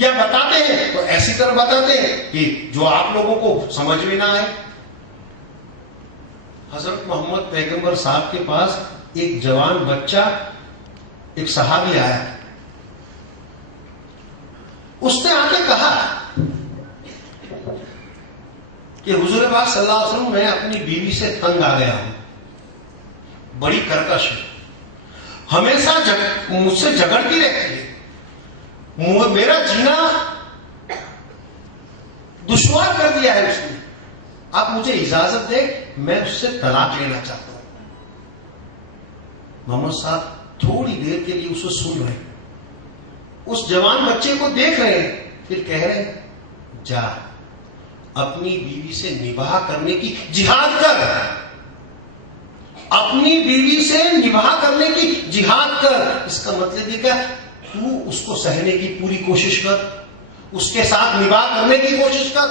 या बताते हैं तो ऐसी तरह बताते हैं कि जो आप लोगों को समझ में ना आए। हजरत मोहम्मद पैगंबर साहब के पास एक जवान बच्चा, एक सहाबी आया, उसने आके कहा कि हुजूर पाक सल्लल्लाहु अलैहि वसल्लम, मैं अपनी बीवी से तंग आ गया हूं, बड़ी कर्कश है, हमेशा मुझसे झगड़ती रहती है, मेरा जीना दुश्वार कर दिया है उसने, आप मुझे इजाजत दे, मैं उससे तलाक लेना चाहता हूं। मोहम्मद साहब थोड़ी देर के लिए उसे सुन रहे, उस जवान बच्चे को देख रहे हैं, फिर कह रहे हैं, जा अपनी बीवी से निबाह करने की जिहाद कर, अपनी बीवी से निबाह करने की जिहाद कर। इसका मतलब ये क्या, तू उसको सहने की पूरी कोशिश कर, उसके साथ निबाह करने की कोशिश कर।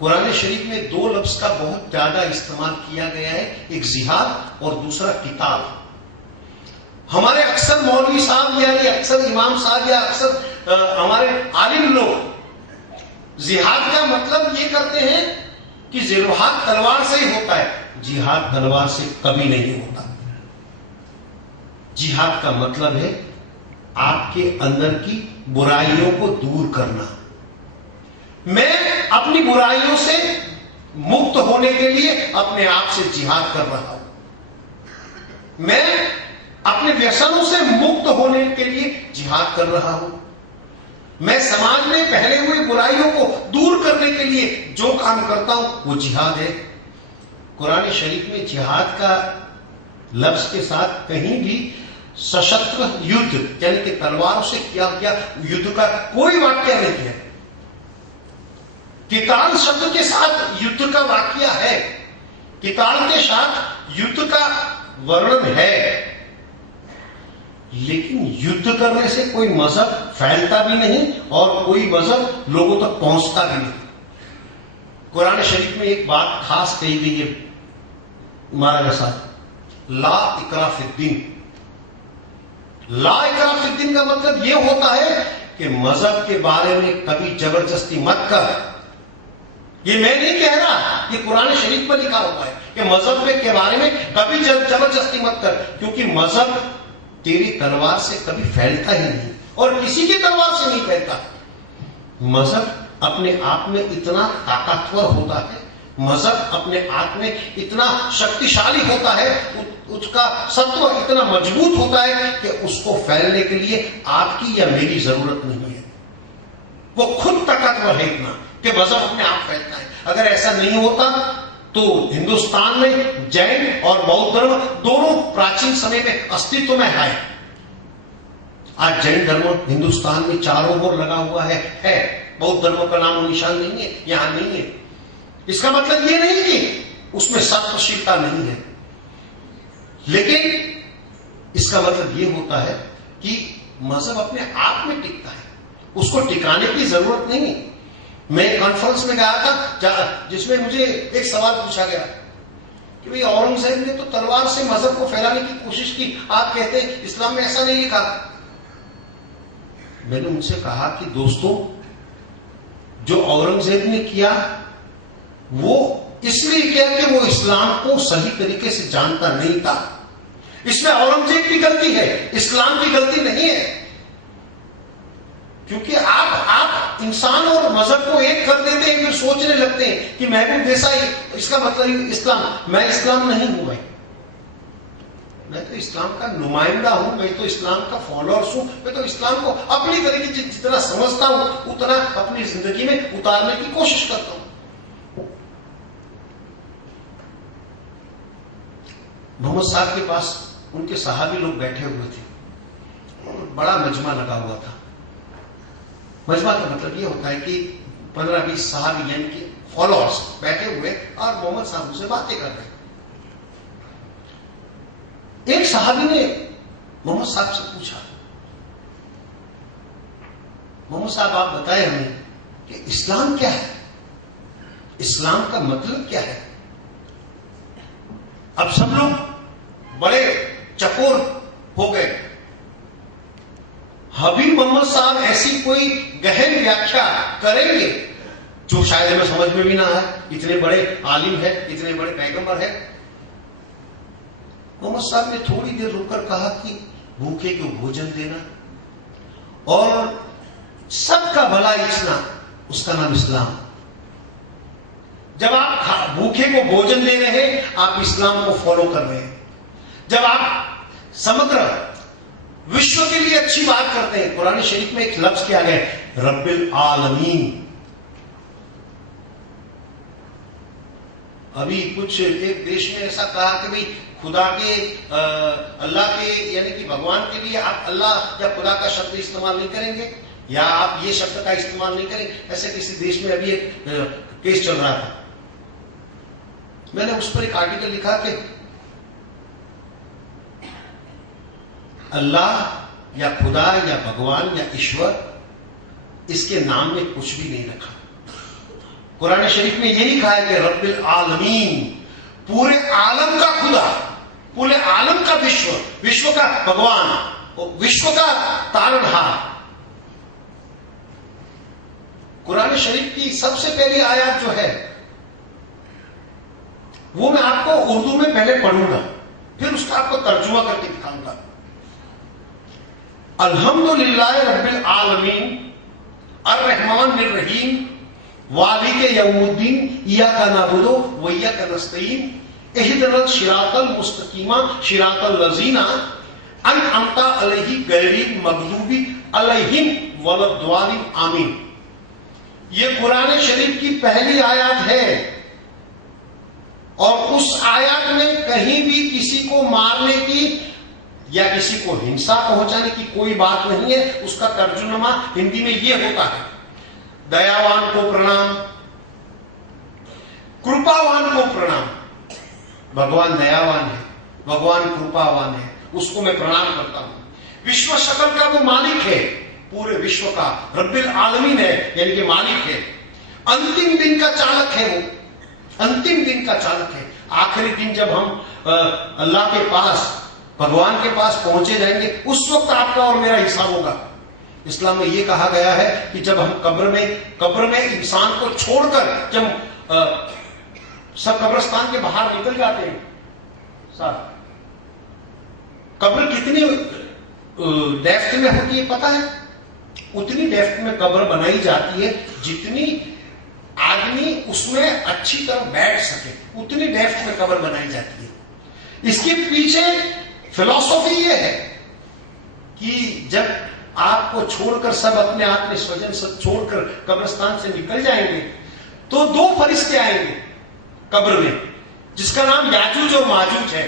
कुरान शरीफ में दो लफ्ज का बहुत ज्यादा इस्तेमाल किया गया है, एक जिहाद और दूसरा किताब। हमारे अक्सर मौलवी साहब या अक्सर इमाम साहब या अक्सर हमारे आलिम लोग जिहाद का मतलब ये करते हैं कि जिहाद तलवार से ही होता है। जिहाद तलवार से कभी नहीं होता। जिहाद का मतलब है आपके अंदर की बुराइयों को दूर करना। मैं अपनी बुराइयों से मुक्त होने के लिए अपने आप से जिहाद कर रहा हूं। मैं अपने व्यसनों से मुक्त होने के लिए जिहाद कर रहा हूं। मैं समाज में फैले हुए बुराइयों को दूर करने के लिए जो काम करता हूं वो जिहाद है। कुरान शरीफ में जिहाद का लफ्ज के साथ कहीं भी सशस्त्र युद्ध यानी कि तलवारों से किया गया युद्ध का कोई वाक्य नहीं है। किताल शब्द के साथ युद्ध का वाक्य है, किताल के साथ युद्ध का वर्णन है, लेकिन युद्ध करने से कोई मजहब फैलता भी नहीं और कोई मजहब लोगों तक पहुंचता भी नहीं। कुरान शरीफ में एक बात खास कही गई है हमारे साथ, ला इकरा फिद्दीन। ला इकरा फिद्दीन का मतलब यह होता है कि मजहब के बारे में कभी जबरदस्ती मत कर। ये मैं नहीं कह रहा, ये कुरान शरीफ में लिखा हुआ है कि मजहब के बारे में कभी जबरदस्ती मत कर, क्योंकि मजहब तेरी तलवार से कभी फैलता ही नहीं और किसी की तलवार से नहीं फैलता। मजहब अपने आप में इतना ताकतवर होता है, मजहब अपने आप में इतना शक्तिशाली होता है, उसका सत्व इतना मजबूत होता है कि उसको फैलने के लिए आपकी या मेरी जरूरत नहीं है। वो खुद ताकतवर है इतना कि मजहब अपने आप फैलता है। अगर ऐसा नहीं होता तो हिंदुस्तान में जैन और बौद्ध धर्म दोनों प्राचीन समय में अस्तित्व में है। आज जैन धर्म हिंदुस्तान में चारों ओर लगा हुआ है। बौद्ध धर्म का नाम निशान नहीं है, यहां नहीं है। इसका मतलब ये नहीं कि उसमें सत्यशीलता नहीं है, लेकिन इसका मतलब ये होता है कि मजहब अपने आप में टिकता है, उसको टिकाने की जरूरत नहीं। मैं एक कॉन्फ्रेंस में गया था जिसमें मुझे एक सवाल पूछा गया कि भाई औरंगजेब ने तो तलवार से मजहब को फैलाने की कोशिश की, आप कहते हैं इस्लाम में ऐसा नहीं लिखा। मैंने उनसे कहा कि दोस्तों, जो औरंगजेब ने किया वो इसलिए किया कि वो इस्लाम को सही तरीके से जानता नहीं था। इसमें औरंगजेब की गलती है, इस्लाम की गलती नहीं है। क्योंकि आप इंसान और मजहब को एक कर देते हैं, फिर सोचने लगते हैं कि महबूब देसाई इसका मतलब इस्लाम। मैं इस्लाम नहीं हूं भाई, मैं तो इस्लाम का नुमाइंदा हूं, मैं तो इस्लाम का फॉलोअर्स हूं। मैं तो इस्लाम को अपनी तरीके से जितना समझता हूं उतना अपनी जिंदगी में उतारने की कोशिश करता हूं। मोहम्मद साहब के पास उनके सहाबी लोग बैठे हुए थे, बड़ा मजमा लगा हुआ था। मजमा का मतलब ये होता है कि 15-20 सहाबी यानी कि फॉलोअर्स बैठे हुए और मोहम्मद साहब से बातें कर रहे। एक सहाबी ने मोहम्मद साहब से पूछा, मोहम्मद साहब आप बताएं हमें कि इस्लाम क्या है, इस्लाम का मतलब क्या है। अब सब लोग बड़े चकोर हो गए। हबीब मोहम्मद साहब ऐसी कोई गहन व्याख्या करेंगे जो शायद हमें समझ में भी ना आए। इतने बड़े आलिम है, इतने बड़े पैगंबर है। मोहम्मद साहब ने थोड़ी देर रुककर कहा कि भूखे को भोजन देना और सबका भला इच्छना, उसका नाम इस्लाम। जब आप भूखे को भोजन दे रहे हैं, आप इस्लाम को फॉलो कर रहे हैं। जब आप समग्र विश्व के लिए अच्छी बात करते हैं, कुरान शरीफ में एक लफ्ज क्या है, रब्बिल आलमीन। अभी कुछ एक देश में ऐसा कहा कि भाई खुदा के अल्लाह के यानी कि भगवान के लिए आप अल्लाह या खुदा का शब्द इस्तेमाल नहीं करेंगे, या आप ये शब्द का इस्तेमाल नहीं करेंगे। ऐसे किसी देश में अभी एक केस चल रहा था। मैंने उस पर एक आर्टिकल लिखा कि अल्लाह या खुदा या भगवान या ईश्वर, इसके नाम में कुछ भी नहीं रखा। कुरान शरीफ में यह लिखा है कि रब्बिल आलमीन, पूरे आलम का खुदा, पूरे आलम का विश्व, विश्व का भगवान, विश्व का तारणहार। कुरान शरीफ की सबसे पहली आयत जो है वो मैं आपको उर्दू में पहले पढ़ूंगा, फिर उसका आपको तर्जुमा करके दिखाऊंगा। अल्हम्दुलिल्लाह रब्बिल आलमीन अर्रहमानिर रहीम मालिक यौमुद्दीन इय्याका नअबुदु व इय्याका नस्तईन इहदिनस सिरातल मुस्तकीम सिरातल लज़ीना अनअमता अलैहिम गैरिल मग़लूबी अलैहिम वलद्दालिन आमीन। ये कुरान शरीफ की पहली आयत है और उस आयत में कहीं भी किसी को मारने की या किसी को हिंसा पहुंचाने की कोई बात नहीं है। उसका तर्जुमा हिंदी में यह होता है, दयावान को प्रणाम, कृपावान को प्रणाम। भगवान दयावान है, भगवान कृपावान है, उसको मैं प्रणाम करता हूं। विश्व शकल का वो मालिक है, पूरे विश्व का रब्बिल आलमीन है, यानी कि मालिक है। अंतिम दिन का चालक है वो, अंतिम दिन का चालक है। आखिरी दिन जब हम अल्लाह के पास, भगवान के पास पहुंचे जाएंगे, उस वक्त आपका और मेरा हिसाब होगा। इस्लाम में यह कहा गया है कि जब हम कब्र में इंसान को छोड़कर जब सब कब्रिस्तान के बाहर निकल जाते हैं, साहब कब्र कितनी डेप्थ में होती है पता है? उतनी डेप्थ में कब्र बनाई जाती है जितनी आदमी उसमें अच्छी तरह बैठ सके, उतनी डेप्थ में कब्र बनाई जाती है। इसके पीछे फिलॉसफी यह है कि जब आपको छोड़कर सब अपने आत्म स्वजन सब छोड़कर कब्रिस्तान से निकल जाएंगे तो दो फरिश्ते आएंगे कब्र में, जिसका नाम याजूज और माजूज है।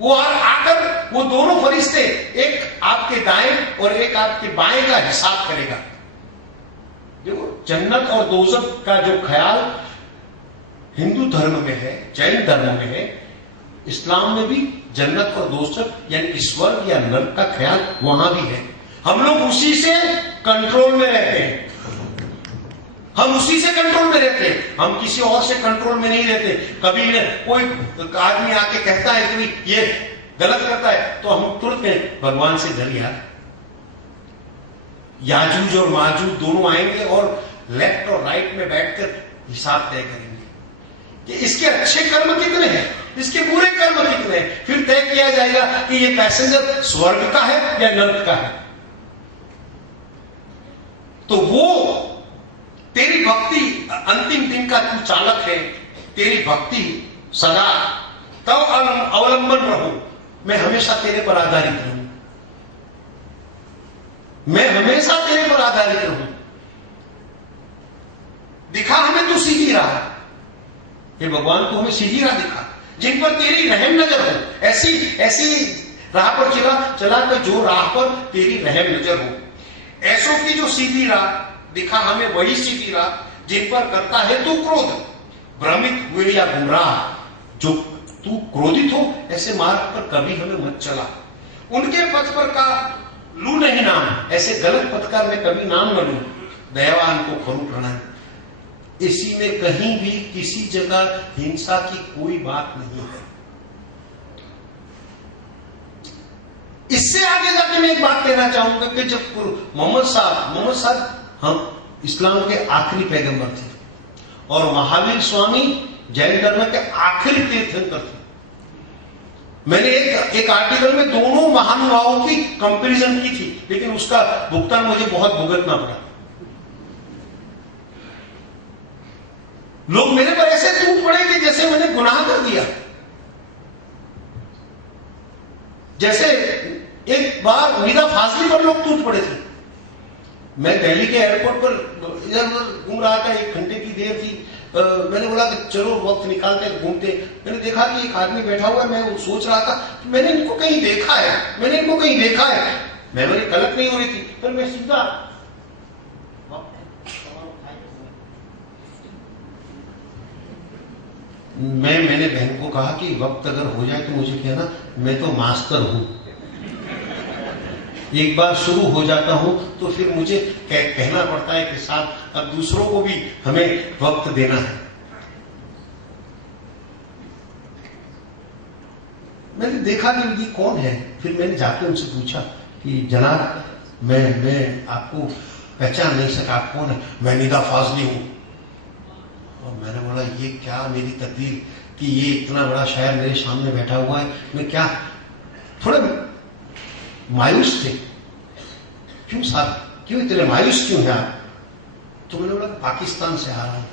वो आकर वो दोनों फरिश्ते, एक आपके दाएं और एक आपके बाएं का हिसाब करेगा। देखो, जन्नत और दोज़ख का जो ख्याल हिंदू धर्म में है, जैन धर्म में है, इस्लाम में भी जन्नत और दोज़ख यानी कि स्वर्ग या नरक का ख्याल वहां भी है। हम लोग उसी से कंट्रोल में रहते हैं, हम उसी से कंट्रोल में रहते हैं, हम किसी और से कंट्रोल में नहीं रहते। कभी कोई आदमी आके कहता है कि ये गलत करता है तो हम तुरंत भगवान से डर यार। याजूज और माजूज दोनों आएंगे और लेफ्ट और राइट में बैठकर हिसाब तय करेंगे कि इसके अच्छे कर्म कितने हैं, इसके बुरे कर्म कितने हैं। फिर तय किया जाएगा कि ये पैसेंजर स्वर्ग का है या नरक का है। तो वो तेरी भक्ति, अंतिम दिन का तू चालक है, तेरी भक्ति सदा तब अवलंबन रहो। मैं हमेशा तेरे पर आधारित रहूं, मैं हमेशा तेरे पर आधारित रहूं। दिखा हमें तू सीधी राह, ये भगवान को हमें सीधी राह दिखा, जिन पर तेरी रहम नजर हो। ऐसी राह पर चला तो जो राह पर तेरी रहम नजर हो। ऐसों की जो सीधी राह दिखा हमें, वही सीधी राह जिन पर करता है तू क्रोध। भ्रमित हुए या गुमराह, जो तू क्रोधित हो, ऐसे मार्ग पर कभी हमें मत चला। उनके पथ पर का लू नहीं नाम, ऐसे गलत पथ का मैं कभी नाम न लू। दयावान को करूं प्रणाम। इसी में कहीं भी किसी जगह हिंसा की कोई बात नहीं है। इससे आगे जाके मैं एक बात कहना चाहूंगा कि जब मोहम्मद साहब हम इस्लाम के आखिरी पैगंबर थे और महावीर स्वामी जैन धर्म के आखिरी तीर्थंकर थे। मैंने एक आर्टिकल में दोनों महानुभावों की कंपैरिजन की थी, लेकिन उसका भुगतान मुझे बहुत भुगतना पड़ा। लोग मेरे पर ऐसे टूट पड़े कि जैसे मैंने गुनाह कर दिया। जैसे एक बार निदा फाजली पर लोग टूट पड़े थे। मैं दिल्ली के एयरपोर्ट पर इधर उधर घूम रहा था, 1 घंटे की देर थी। मैंने बोला कि चलो वक्त निकालते घूमते। मैंने देखा कि एक आदमी बैठा हुआ है। मैं सोच रहा था कि मैंने इनको कहीं देखा है, मेमोरी गलत नहीं हो रही थी। फिर मैं सीधा मैंने बहन को कहा कि वक्त अगर हो जाए तो मुझे कहना, मैं तो मास्टर हूं, एक बार शुरू हो जाता हूं तो फिर मुझे कहना पड़ता है कि साथ अब दूसरों को भी हमें वक्त देना है। मैंने देखा कि ये कौन है। फिर मैंने जाके उनसे पूछा कि जनाब, मैं आपको पहचान नहीं सका, आप कौन है? मैं निदा फाजली हूं। और मैंने बोला, ये क्या मेरी तकदीर कि ये इतना बड़ा शायर मेरे सामने बैठा हुआ है। मैं क्या थोड़े मायूस थे। क्यों साहब, क्यों इतने मायूस क्यों है आप? तो मैंने बोला पाकिस्तान से आ रहा हूं,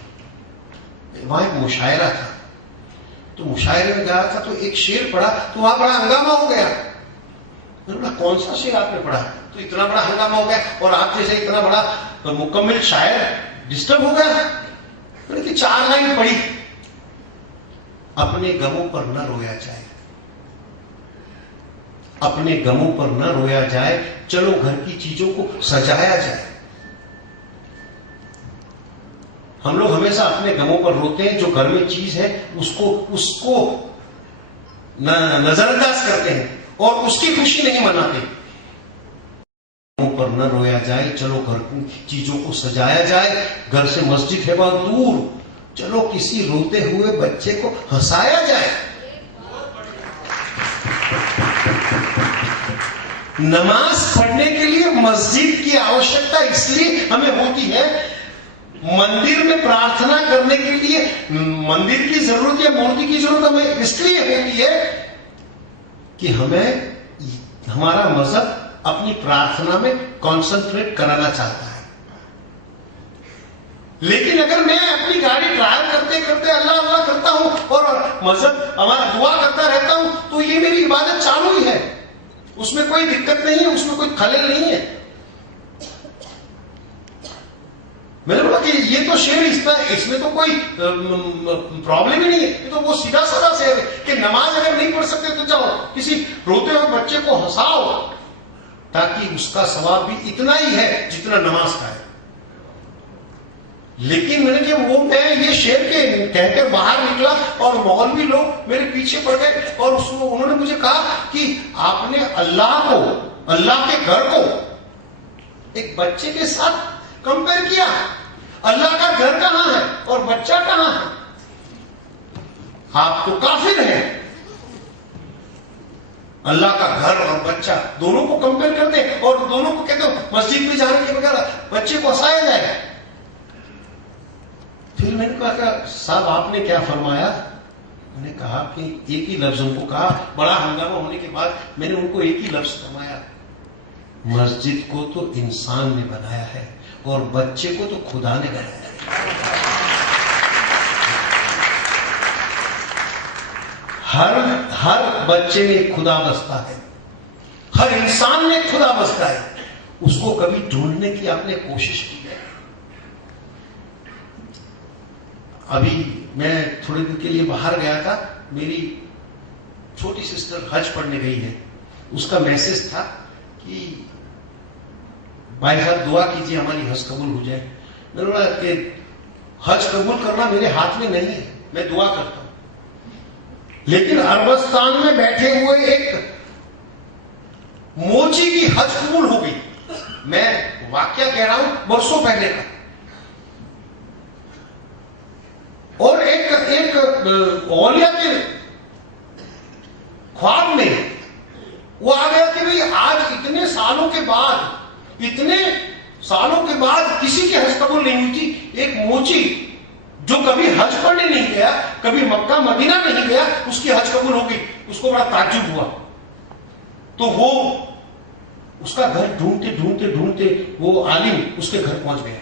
वहां एक मुशायरा था, तो मुशायरे में गया था तो एक शेर पढ़ा तो वहां बड़ा हंगामा हो गया। मैंने बोला कौन सा शेर आपने पढ़ा? तो इतना बड़ा हंगामा हो गया और आप जैसे इतना बड़ा तो मुकम्मल शायर डिस्टर्ब हो गया। मैंने कि 4 लाइन पढ़ी, अपने गमों पर न रोया जाए, अपने गमों पर न रोया जाए, चलो घर की चीजों को सजाया जाए। हम लोग हमेशा अपने गमों पर रोते हैं, जो घर में चीज है उसको नजरअंदाज करते हैं और उसकी खुशी नहीं मनाते। गमों पर न रोया जाए, चलो घर की चीजों को सजाया जाए। घर से मस्जिद है बहुत दूर, चलो किसी रोते हुए बच्चे को हंसाया जाए। नमाज पढ़ने के लिए मस्जिद की आवश्यकता इसलिए हमें होती है, मंदिर में प्रार्थना करने के लिए मंदिर की जरूरत या मूर्ति की जरूरत हमें इसलिए होती है कि हमें हमारा मजहब अपनी प्रार्थना में कंसंट्रेट कराना चाहता है। लेकिन अगर मैं अपनी गाड़ी ड्राइव करते करते अल्लाह अल्लाह करता हूं और मजहब हमारा दुआ करता रहता हूं, तो ये मेरी इबादत चालू ही है, उसमें कोई दिक्कत नहीं है, उसमें कोई खलल नहीं है। मैंने बोला कि ये तो शेर इसमें तो कोई प्रॉब्लम ही नहीं है, ये तो वो सीधा साधा शेर है कि नमाज अगर नहीं पढ़ सकते तो जाओ किसी रोते हुए बच्चे को हंसाओ, ताकि उसका सवाब भी इतना ही है जितना नमाज का है। लेकिन मैंने जब मैं ये शेर के कहकर बाहर निकला और मौलवी लोग मेरे पीछे पड़ गए और उन्होंने मुझे कहा कि आपने अल्लाह के घर को एक बच्चे के साथ कंपेयर किया। अल्लाह का घर कहां है और बच्चा कहां है? आप तो काफिर हैं। अल्लाह का घर और बच्चा दोनों को कंपेयर करते और दोनों को कहते हो मस्जिद में जाने के बगैर बच्चे को हंसाया जाएगा। फिर मैंने कहा साहब आपने क्या फरमाया? मैंने कहा कि एक ही लफ्ज उनको कहा। बड़ा हंगामा होने के बाद मैंने उनको एक ही लफ्ज फरमाया, मस्जिद को तो इंसान ने बनाया है और बच्चे को तो खुदा ने बनाया है। हर बच्चे में खुदा बसता है, हर इंसान में खुदा बसता है। उसको कभी ढूंढने की आपने कोशिश की है? अभी मैं थोड़ी देर के लिए बाहर गया था, मेरी छोटी सिस्टर हज पढ़ने गई है। उसका मैसेज था कि भाई साहब दुआ कीजिए हमारी हज कबूल हो जाए। मैंने बोला कि हज कबूल करना मेरे हाथ में नहीं है, मैं दुआ करता हूं। लेकिन अरबस्तान में बैठे हुए एक मोची की हज कबूल हो गई। मैं वाकया कह रहा हूं बरसों पहले का। और एक औलिया के ख्वाब में वो आ गया कि भाई आज इतने सालों के बाद किसी की हज कबूल नहीं हुई थी। एक मोची जो कभी हज पढ़ने नहीं गया, कभी मक्का मदीना नहीं गया, उसकी हज कबूल हो गई। उसको बड़ा ताज्जुब हुआ। तो वो उसका घर ढूंढते ढूंढते ढूंढते वो आलिम उसके घर पहुंच गया।